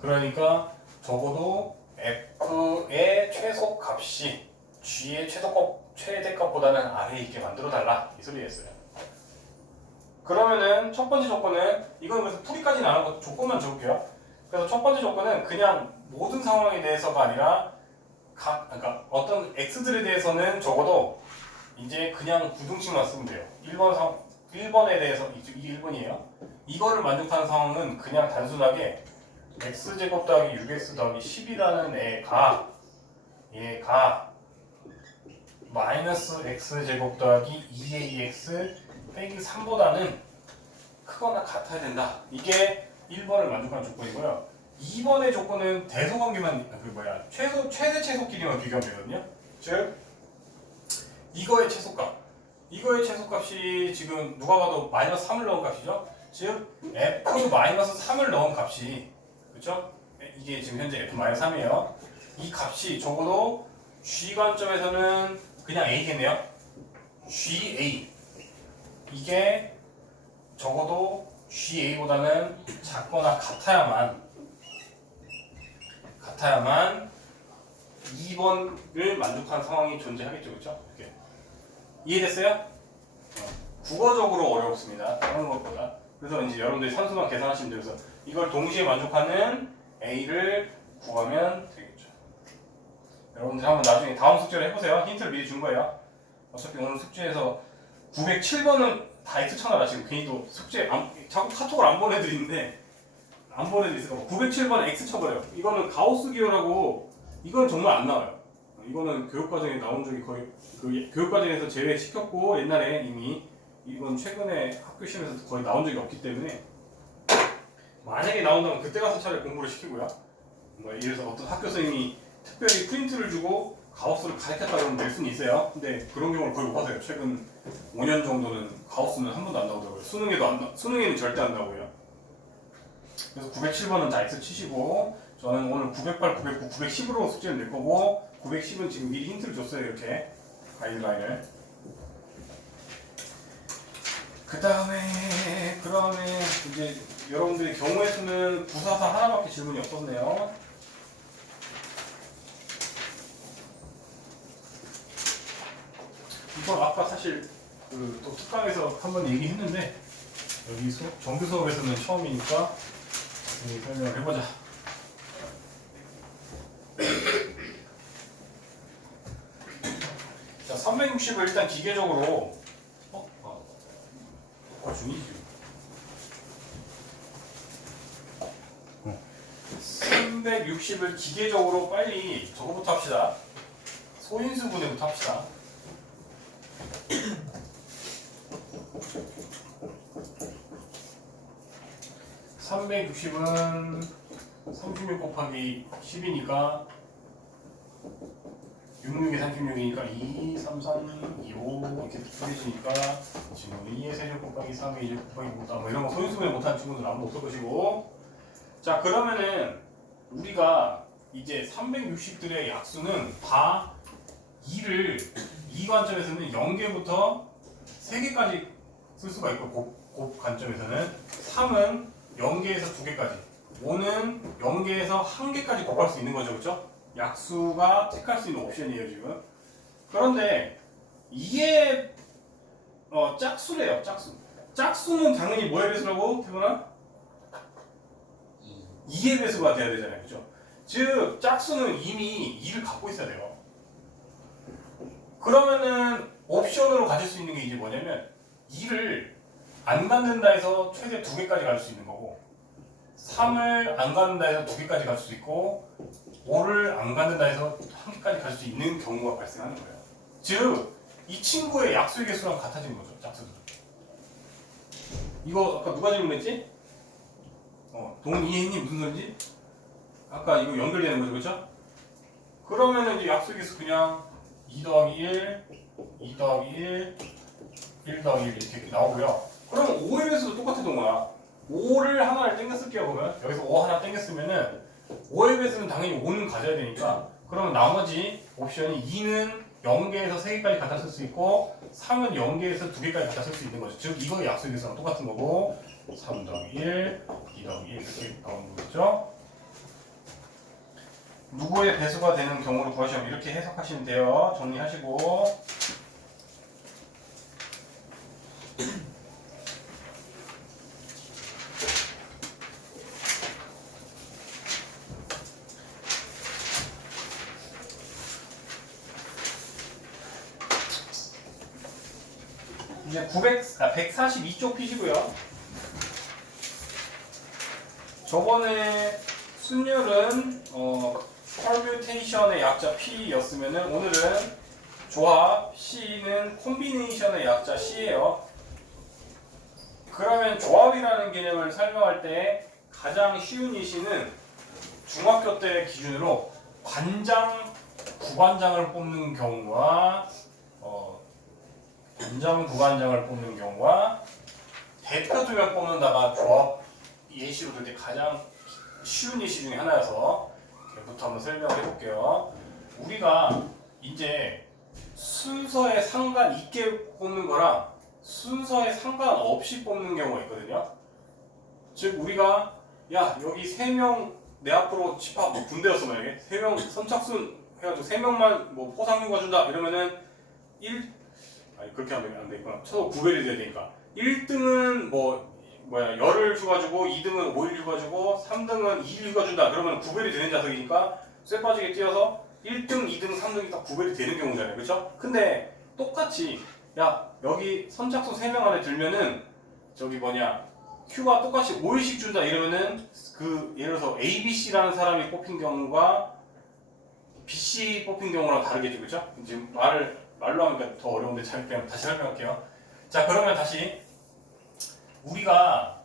그러니까 적어도 F의 최소값이 G의 최대값보다는 아래에 있게 만들어달라 이 소리였어요. 그러면은 첫 번째 조건은 이건 그래서 풀이까지는 안 하고 조건만 적을게요. 그래서 첫 번째 조건은 그냥 모든 상황에 대해서가 아니라 그러니까 어떤 X들에 대해서는 적어도 이제 그냥 부등식만 쓰면 돼요. 1번에 대해서 이게 1번이에요. 이거를 만족하는 상황은 그냥 단순하게 x제곱 더하기 6x 더하기 10이라는 얘가 마이너스 x제곱 더하기 2ax 빼기 3보다는 크거나 같아야 된다. 이게 1번을 만족하는 조건이고요. 2번의 조건은 대소관계만 최대 최소끼리만 비교하면 되거든요. 즉 이거의 최소값이 지금 누가 봐도 마이너스 3을 넣은 값이죠. 즉 f 마이너스 3을 넣은 값이 그렇죠? 이게 지금 현재 f 마이너스 3이에요. 이 값이 적어도 g 관점에서는 그냥 a겠네요. ga 이게 적어도 ga보다는 작거나 같아야만 2번을 만족하는 상황이 존재하겠죠. 그렇죠? 이렇게. 이해됐어요? 국어적으로 어렵습니다. 다른 것보다. 그래서 이제 여러분들이 산수만 계산하시면 돼요. 그래서 이걸 동시에 만족하는 A를 구하면 되겠죠. 여러분들 한번 나중에 다음 숙제를 해보세요. 힌트를 미리 준 거예요. 어차피 오늘 숙제에서 907번은 다 X 쳐놔라. 지금 괜히 또 숙제 자꾸 카톡을 안 보내드리는데 있을까 봐. 907번 X 쳐버려요. 이거는 가우스 기호라고 이건 정말 안 나와요. 이거는 교육과정에 나온 적이 거의 그 교육과정에서 제외시켰고 옛날에 이미 이건 최근에 학교 시험에서 거의 나온 적이 없기 때문에 만약에 나온다면 그때 가서 차라리 공부를 시키고요. 뭐 예를 들어서 어떤 학교 선생님이 특별히 프린트를 주고 가우스를 가르쳤다 그러면 낼 수는 있어요. 근데 그런 경우를 거의 못 봐서요. 최근 5년 정도는 가우스는 한 번도 안 나오더라고요. 수능에는 절대 안 나오고요. 그래서 907번은 다 X 치시고 저는 오늘 908, 909, 910으로 숙제를 낼 거고 910은 지금 미리 힌트를 줬어요. 이렇게 가이드라인을. 그다음에 이제 여러분들의 경우의 수는 944 하나밖에 질문이 없었네요. 이건 아까 사실 또 특강에서 한번 얘기했는데 여기 정규 수업에서는 처음이니까 설명을 해보자. 자, 360을 일단 기계적으로 중이지. 360을 기계적으로 빨리 저거부터 합시다. 소인수분해부터 합시다. 360은 36 곱하기 10이니까 66에 36이니까 2, 3, 3, 2, 5 이렇게 풀리시니까 지금 2의 세제곱 곱하기 3의 2제곱 곱하기 5다 뭐 이런 거 소인수분해 못하는 친구들은 아무도 없을 것이고. 자, 그러면은 우리가 이제 360들의 약수는 다 2를 이 관점에서는 0개부터 3개까지 쓸 수가 있고 곱 관점에서는 3은 0개에서 2개까지 5는 0개에서 1개까지 곱할 수 있는 거죠. 그렇죠? 약수가 택할 수 있는 옵션이에요 지금. 그런데 이게 짝수래요. 짝수는 당연히 뭐의 배수라고 태어나? 2의 배수가 돼야 되잖아요. 그렇죠? 즉 짝수는 이미 2를 갖고 있어야 돼요. 그러면은 옵션으로 가질 수 있는 게 이제 뭐냐면 2를 안 갖는다 해서 최대 2개까지 갈 수 있는 거고 3을 안 갖는다 해서 2개까지 갈 수 있고 5를 안 갖는다 해서 1개까지 갈 수 있는 경우가 발생하는 거예요. 즉 이 친구의 약수의 개수랑 같아지는 거죠. 짝수들은. 이거 아까 누가 질문했지? 돈 이해했니? 무슨 소리지? 아까 이거 연결되는 거죠. 그렇죠? 그러면은 이제 약수의 개수 그냥 2 더하기 1, 2 더하기 1, 1 더하기 1 이렇게 나오고요. 그러면 5의 배수도 똑같은 동거야. 5를 하나를 땡겼을게요. 보면 여기서 5 하나 땡겼으면은 5의 배수는 당연히 5는 가져야 되니까 그러면 나머지 옵션이 2는 0개에서 3개까지 갖다 쓸 수 있고 3은 0개에서 2개까지 갖다 쓸 수 있는 거죠. 즉 이거의 약수의 개수랑 똑같은 거고 3 더하기 1, 2 더하기 1 이렇게 나오는 거겠죠. 누구의 배수가 되는 경우를 구하시면 이렇게 해석하시면 돼요. 정리하시고 이제 142쪽 피시고요. 저번에 순율은 퍼뮤테이션의 약자 P였으면은 오늘은 조합 C는 콤비네이션의 약자 C예요. 그러면 조합이라는 개념을 설명할 때 가장 쉬운 예시는 중학교 때 기준으로 관장, 부관장을 뽑는 경우와 관장, 부관장을 뽑는 경우와 대표 2명 뽑는다가 조합 예시로 들 때 가장 쉬운 예시 중에 하나여서 부터 한번 설명을 해볼게요. 우리가 이제 순서에 상관 있게 뽑는 거랑 순서에 상관없이 뽑는 경우가 있거든요. 즉 우리가 야 여기 3명 내 앞으로 집합 뭐 군대였어 만약에 3명 선착순 해가지고 3명만 뭐 포상휴가 준다 이러면은 그렇게 하면 안 되겠구나. 최소 구별이 돼야 되니까 1등은 열흘 휴가 주고 2등은 5일 휴가 주고 3등은 2일 휴가 준다. 그러면 구별이 되는 자석이니까 쇠 빠지게 띄어서 1등, 2등, 3등이 딱 구별이 되는 경우잖아요. 그렇죠? 근데 똑같이 야 여기 선착순 3명 안에 들면은 휴가 똑같이 5일씩 준다 이러면은 예를 들어서 ABC라는 사람이 뽑힌 경우가 BC 뽑힌 경우랑 다르겠죠, 그죠? 지금 말로 하니까 더 어려운데 잘 그냥 다시 설명할게요. 자, 그러면 다시 우리가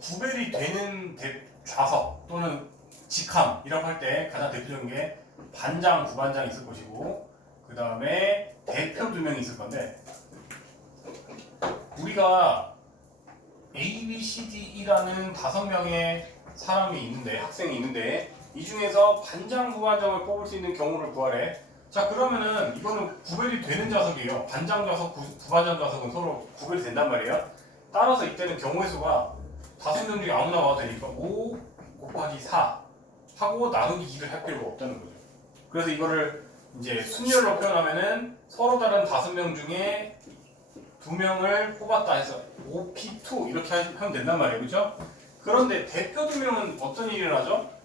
구별이 되는 좌석 또는 직함이라고 할 때 가장 대표적인 게 반장, 부반장이 있을 것이고 그 다음에 대표 2명이 있을 건데 우리가 A, B, C, D라는 5명의 사람이 있는데 학생이 있는데 이 중에서 반장, 부반장을 뽑을 수 있는 경우를 구하래. 자, 그러면은 이거는 구별이 되는 좌석이에요. 반장 좌석, 부반장 좌석은 서로 구별이 된단 말이에요. 따라서 이때는 경우의 수가 5명 중에 아무나 와도 되니까 5 곱하기 4 하고 나누기 2를 할 필요가 없다는 거죠. 그래서 이거를 이제 순열로 표현하면은 서로 다른 5명 중에 2명을 뽑았다 해서 OP2 이렇게 하면 된단 말이에요. 그죠? 그런데 대표 2명은 어떤 일이 일어나죠?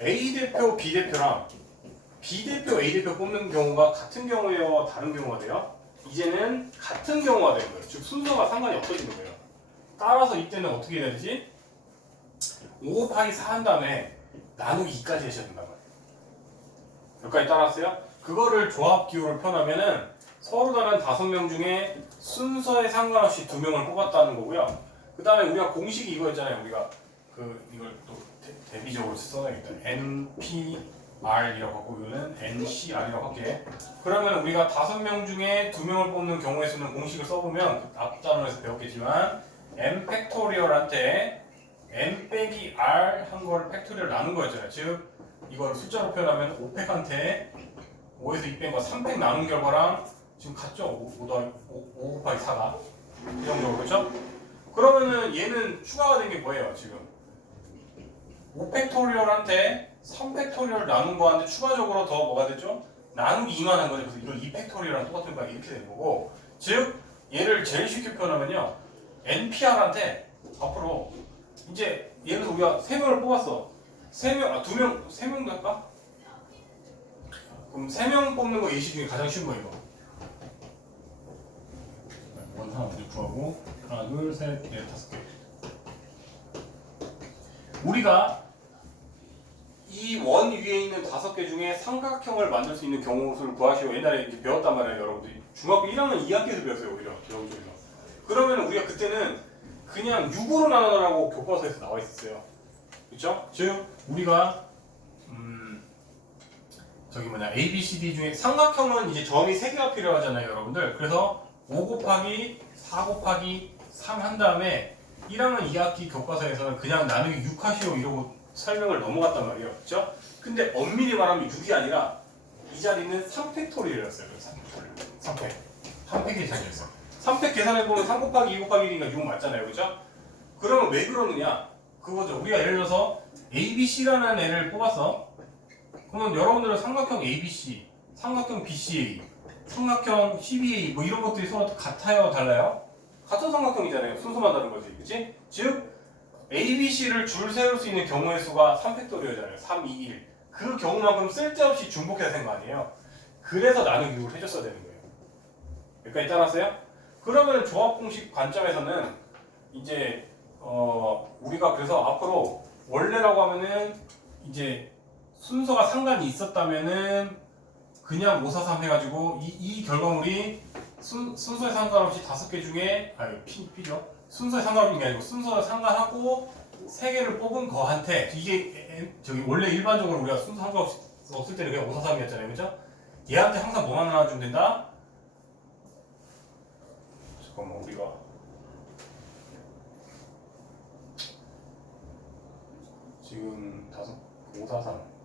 A 대표, B 대표랑 B 대표, A 대표 뽑는 경우가 같은 경우예요? 다른 경우가 돼요? 이제는 같은 경우가 되는 거예요. 즉 순서가 상관이 없어지는 거예요. 따라서 이때는 어떻게 해야 되지? 5 곱하기 4 한 다음에 나누기 2까지 하셔야 된단 말이에요. 여기까지 따라왔어요? 그거를 조합 기호를 표현하면은 서로 다른 5명 중에 순서에 상관없이 2명을 뽑았다는 거고요. 그 다음에 우리가 공식이 이거였잖아요. 우리가 이걸 또 대비적으로 써놔야겠다. NPR이라고 하고 이거는 NCR이라고 할게. 그러면 우리가 5명 중에 2명을 뽑는 경우의 수는 공식을 써보면 앞 단원에서 배웠겠지만 n 팩토리얼한테 n 빼기 r 한 거를 팩토리얼 나눈 거였잖아요. 즉 이걸 숫자로 표현하면 5팩한테 5에서 2 뺀 거 3팩 나눈 결과랑 지금 같죠? 5 곱하기 4가 이 정도로 그렇죠? 그러면은 얘는 추가가 된 게 뭐예요? 지금 5팩토리얼한테 3팩토리얼 나눈 거한테 추가적으로 더 뭐가 됐죠? 나누기 2만 한 거죠. 그래서 이걸 2팩토리얼이랑 똑같은 거야. 이렇게 되는 거고 즉 얘를 제일 쉽게 표현하면요 NPR한테 앞으로 이제 예를 들어서 우리가 3명을 뽑았어. 2명도 할까? 그럼 3명 뽑는 거 예시 중에 가장 쉬운 거 이거. 원 하나 먼저 구하고 하나, 둘, 셋, 넷, 5개. 우리가 이 원 위에 있는 5개 중에 삼각형을 만들 수 있는 경우를 구하시오. 옛날에 이렇게 배웠단 말이에요, 여러분들이. 중학교 1학년 2학기에서 배웠어요, 오히려 기억적으로. 그러면 우리가 그때는 그냥 6으로 나누라고 교과서에서 나와 있었어요. 그렇죠? 즉 우리가 A, B, C, D 중에 삼각형은 이제 점이 3개가 필요하잖아요, 여러분들. 그래서 5 곱하기 4 곱하기 3 한 다음에 1학년 2학기 교과서에서는 그냥 나누기 6 하시오 이러고 설명을 넘어갔단 말이에요. 그렇죠? 근데 엄밀히 말하면 6이 아니라 이 자리는 3팩토리얼이었어요. 3팩. 3팩의 자리였어요. 3팩 계산해보면 3 곱하기 2 곱하기 1이니까 6 맞잖아요. 그렇죠? 그러면 왜 그러느냐? 그거죠. 우리가 예를 들어서 ABC라는 애를 뽑았어. 그러면 여러분들은 삼각형 ABC, 삼각형 BCA, 삼각형 CBA 뭐 이런 것들이 서로 같아요? 달라요? 같은 삼각형이잖아요. 순서만 다른 거지. 그치? 즉 ABC를 줄 세울 수 있는 경우의 수가 3팩토리얼이잖아요. 3, 2, 1. 그 경우만큼 쓸데없이 중복해야 되는 거 아니에요? 그래서 나누기 6을 해줬어야 되는 거예요. 여기까지 따랐어요? 그러면 조합 공식 관점에서는 이제 우리가 그래서 앞으로 원래라고 하면은 이제 순서가 상관이 있었다면은 그냥 5, 4, 3 해가지고 이 결과물이 순서에 상관없이 5개 중에 P죠. 순서에 상관없는 게 아니고 순서에 상관하고 3개를 뽑은 거한테 이게 원래 일반적으로 우리가 순서 상관없이 없을 때는 그냥 5, 4, 3이었잖아요. 그죠? 얘한테 항상 뭐만 나눠주면 된다? 잠깐만 우리가 지금 5, 4, 3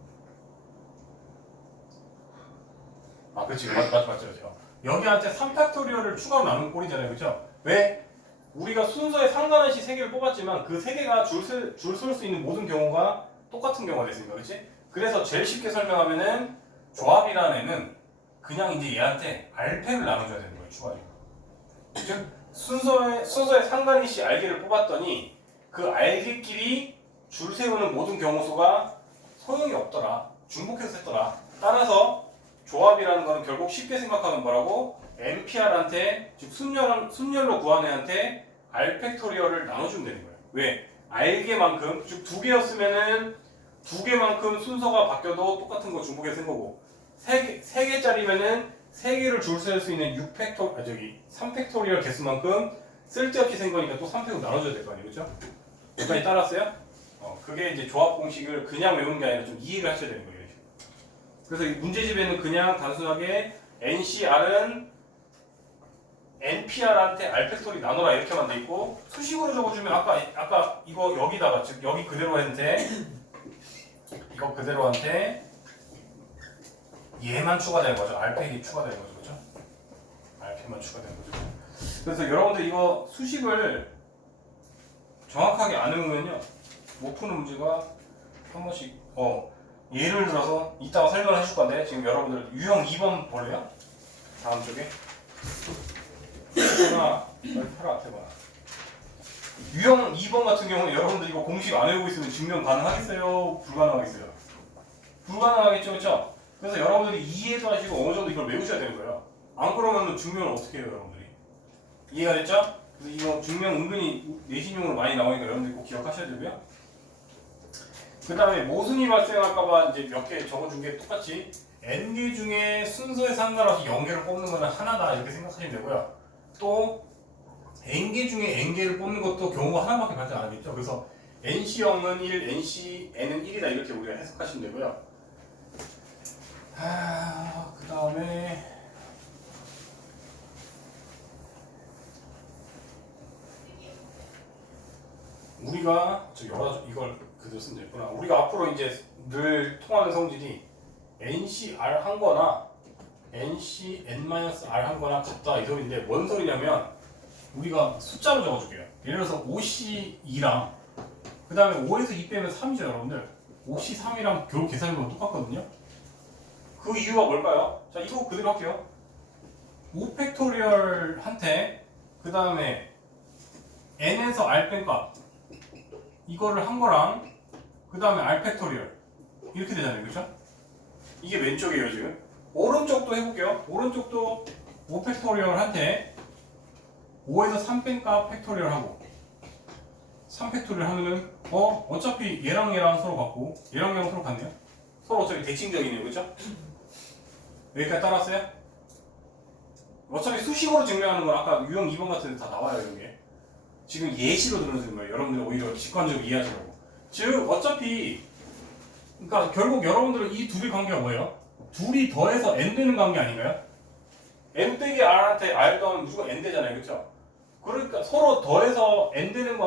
그렇지. 맞죠. 여기한테 3팩토리얼을 추가로 나눈 꼴이잖아요. 그죠? 왜? 우리가 순서에 상관없이 3개를 뽑았지만 그 3개가 줄 설 수 있는 모든 경우가 똑같은 경우가 됐으니까. 그렇지? 그래서 제일 쉽게 설명하면은 조합이라는 애는 그냥 이제 얘한테 알팩을 나눠줘야 되는 거예요. 추가적으로. 즉 순서에 상관없이 알개를 뽑았더니 그 알개끼리 줄 세우는 모든 경우 수가 소용이 없더라. 중복해서 했더라. 따라서 조합이라는 거는 결국 쉽게 생각하면 뭐라고? NPR한테 즉 순열로 구한 애한테 R 팩토리얼을 나눠주면 되는 거예요. 왜? 알개만큼 즉 2개였으면은 2개만큼 순서가 바뀌어도 똑같은 거 중복해서 쓴 거고 세 개짜리면은 3개를 줄 셀 수 있는 3팩토리얼 개수만큼 쓸데없이 센 거니까 또 3팩으로 나눠줘야 될 거 아니에요, 그렇죠? 여기까지 따랐어요? 그게 이제 조합 공식을 그냥 외우는 게 아니라 좀 이해를 하셔야 되는 거예요. 그래서 이 문제집에는 그냥 단순하게 NCR은 NPR한테 R팩토리 나눠라 이렇게만 돼 있고 수식으로 적어주면 아까 이거 여기다가 즉 여기 그대로한테 이거 그대로한테 얘만 추가되는 거죠. R팩이 추가되는 거죠, 그렇죠? R팩만 추가되는 거죠. 그래서 여러분들 이거 수식을 정확하게 안 외우면요 못 푸는 문제가 한 번씩 예를 들어서 이따가 설명을 해줄 건데 지금 여러분들 유형 2번 볼래요? 다음 쪽에 하나 팔아 앞에 봐. 유형 2번 같은 경우는 여러분들 이거 공식 안 외우고 있으면 증명 가능하겠어요? 불가능하겠어요? 불가능하겠죠, 그렇죠? 그래서 여러분들이 이해도 하시고 어느 정도 이걸 외우셔야 되는 거예요. 안 그러면 증명을 어떻게 해요, 여러분들이? 이해가 됐죠? 그래서 이거 증명 은근히 내신용으로 많이 나오니까 여러분들이 꼭 기억하셔야 되고요. 그 다음에 모순이 발생할까봐 이제 몇 개 적어준 게 똑같이 n개 중에 순서에 상관없이 0개를 뽑는 거는 하나다 이렇게 생각하시면 되고요. 또 n개 중에 n개를 뽑는 것도 경우가 하나밖에 발생 안 하겠죠. 그래서 nC형은 1, nCn은 1이다 이렇게 우리가 해석하시면 되고요. 그 다음에 우리가 이걸 그대로 쓰면 되겠구나. 우리가 앞으로 이제 늘 통하는 성질이 NCR 한 거나 NCN-R 한 거나 같다 이 소리인데 뭔 소리냐면 우리가 숫자로 적어줄게요. 예를 들어서 5C2랑 그 다음에 5에서 2 빼면 3이죠 여러분들. 5C3이랑 겨우 계산해보면 똑같거든요. 그 이유가 뭘까요? 자 이거 그대로 할게요. 5팩토리얼한테 그 다음에 n에서 r 뺀 값 이거를 한 거랑 그 다음에 r 팩토리얼 이렇게 되잖아요, 그렇죠? 이게 왼쪽이에요 지금. 오른쪽도 해볼게요. 오른쪽도 5팩토리얼한테 5에서 3 뺀 값 팩토리얼 하고 3팩토리얼 하면은 어차피 얘랑 서로 같고 얘랑 서로 같네요. 서로 어차피 대칭적이네요, 그렇죠? 여기까지 따라왔어요? 어차피 수식으로 증명하는 건 아까 유형 2번 같은 데 다 나와요, 이런 게. 지금 예시로 들어주는 거예요. 여러분들 오히려 직관적으로 이해하시라고. 즉 어차피 그러니까 결국 여러분들은 이 둘의 관계가 뭐예요? 둘이 더해서 n 되는 관계 아닌가요? n 빼기 r한테 r 더하면 무조건 n 되잖아요, 그렇죠? 그러니까 서로 더해서 n 되는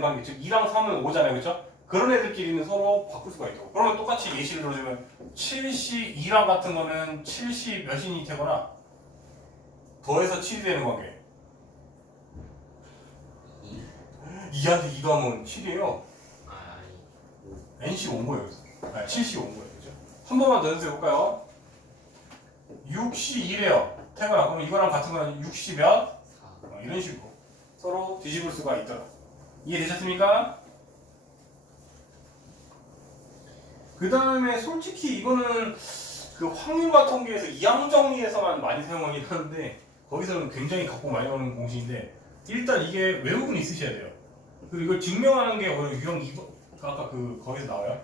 관계, 즉 2랑 3은 5잖아요, 그렇죠? 그런 애들끼리는 서로 바꿀 수가 있고. 그러면 똑같이 예시를 들어주면 7C 2랑 같은 거는 7C 몇인이 되거나 더해서 7이 되는 관계. 2한테 2 더하면 7이에요. NC 온 거예요. 아니, 7C 온 거예요. 그죠? 한 번만 더 연습해 볼까요? 6C 2래요. 태거나 그럼 이거랑 같은 거는 6C 몇? 이런 식으로 서로 뒤집을 수가 있더라. 이해되셨습니까? 그 다음에 솔직히 이거는 그 확률과 통계에서 이항 정리에서만 많이 사용하긴 하는데 거기서는 굉장히 갖고 많이 나오는 공식인데 일단 이게 외우고는 있으셔야 돼요. 그리고 이걸 증명하는 게 오히려 유형 2번 아까 거기서 나와요.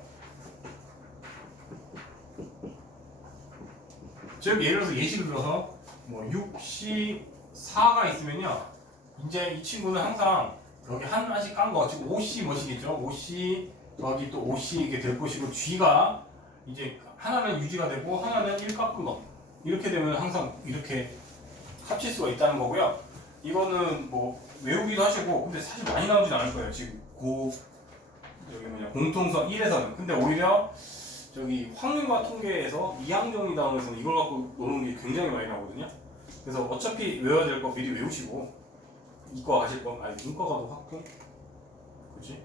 즉 예를 들어서 예시를 들어서 뭐 6C4가 있으면요. 이제 이 친구는 항상 여기 하나씩 깐 거 지금 5C 뭐시겠죠? 5C 더하기 또 5C 이게 될 것이고 G가 이제 하나는 유지가 되고 하나는 1 깎은 거 이렇게 되면 항상 이렇게 합칠 수가 있다는 거고요. 이거는 뭐 외우기도 하시고 근데 사실 많이 나오진 않을 거예요. 지금 여기 공통성 1에서는 근데 오히려 저기 확률과 통계에서 이항정리 다음에서는 이걸 갖고 노는 게 굉장히 많이 나오거든요. 그래서 어차피 외워야 될 거 미리 외우시고 이과 가실 건 아니 문과 가도 학교 그렇지?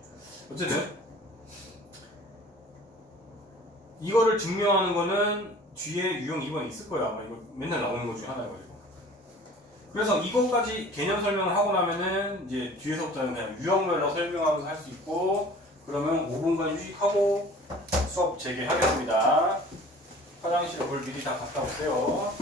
어쨌든 이거를 증명하는 거는 뒤에 유형 2번이 있을 거야. 아마 이거 맨날 나오는 것 중에 하나여가지고. 그래서 이거까지 개념 설명을 하고 나면은 이제 뒤에서부터는 그냥 유형별로 설명하면서 할 수 있고 그러면 5분간 휴식하고 수업 재개하겠습니다. 화장실에 물 미리 다 갔다 오세요.